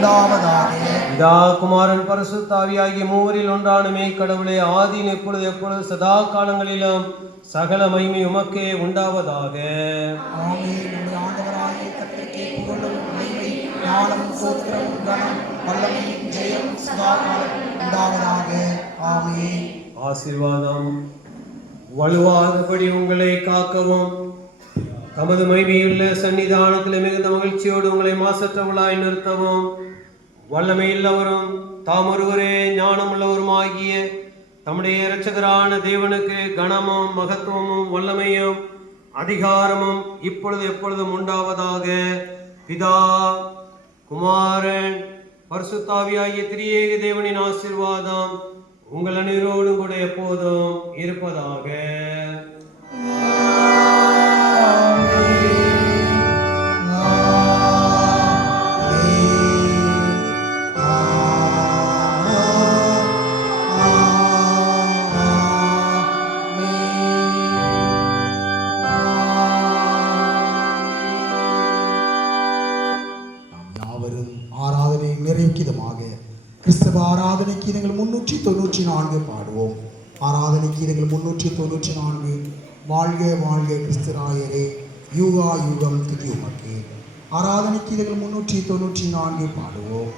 உண்டாவதாக. பிதா குமாரன் பரிசுத்த ஆவியாகிய மூவரில் ஒன்றான மெய்க்கடவுளே, ஆதியில் எப்பொழுது எப்பொழுது சதா காலங்களிலும் சகல மகிமை உமக்கே உண்டாவதாக. ஆமென். நம்முடைய ஆண்டவராகிய கர்த்தருக்கே புகழும் மகிமை ஞானமும் ஸ்தோத்திரமும் கனம் வல்லமையும் ஜெயம் சதா காலம் உண்டாவதாக. ஆமென். ஆசீர்வாதம். வலுவாதபடி உங்களை காக்கவும், தமது மகிமையுள்ள சன்னிதானத்தில் மிகுந்த மகிழ்ச்சியோடு உங்களை மாசற்றவளாய் நிறுத்தவும், வல்லமையுள்ளவரும் தாம் ஒருவரே ஞானமுள்ளவருமாகிய தம்முடைய இரட்சகரான தேவனுக்கு கனமும் மகத்துவமும் வல்லமையும் அதிகாரமும் இப்பொழுது எப்பொழுதும் உண்டாவதாக. பிதா குமாரன் பரிசுத்த ஆவியாகிய திரியேக தேவனின் ஆசீர்வாதம் உங்கள் அனைவரோடும் கூட எப்போதும் இருப்பதாக. கிறிஸ்தவ ஆராதனை கீதங்கள் 394 பாடுவோம். ஆராதனை கீதங்கள் 394. வாழ்க வாழ்க கிறிஸ்துராயரே, யூகா யுகம் துதி உமக்கே. ஆராதனை கீதங்கள் 394 பாடுவோம்.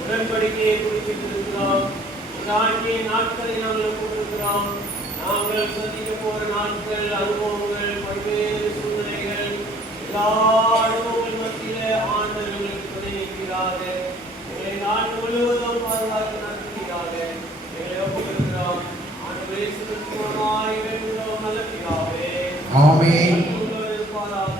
உடன்படிக்கையை குறிப்பிட்டிருக்கிறோம். நாட்களை நாங்கள் கூட்டிருக்கிறோம். நாங்கள் சந்திக்க போற நாட்கள், அனுபவங்கள், பல்வேறு சூழ்நிலைகள், எல்லா அனுபவங்கள் மத்தியிலே ஆண்டவர் எங்களுக்கு துணை நிற்கிறார். எங்களை நாடு முழுவதும் பாதுகாத்து நடத்துகிறார். எங்களை ஒப்புக்கொள்கிறோம். ஆண்டவரே சுத்தமாய் வேண்டுகிறோம். நல்ல பிதாவே, ஆமென். இருப்பாராக.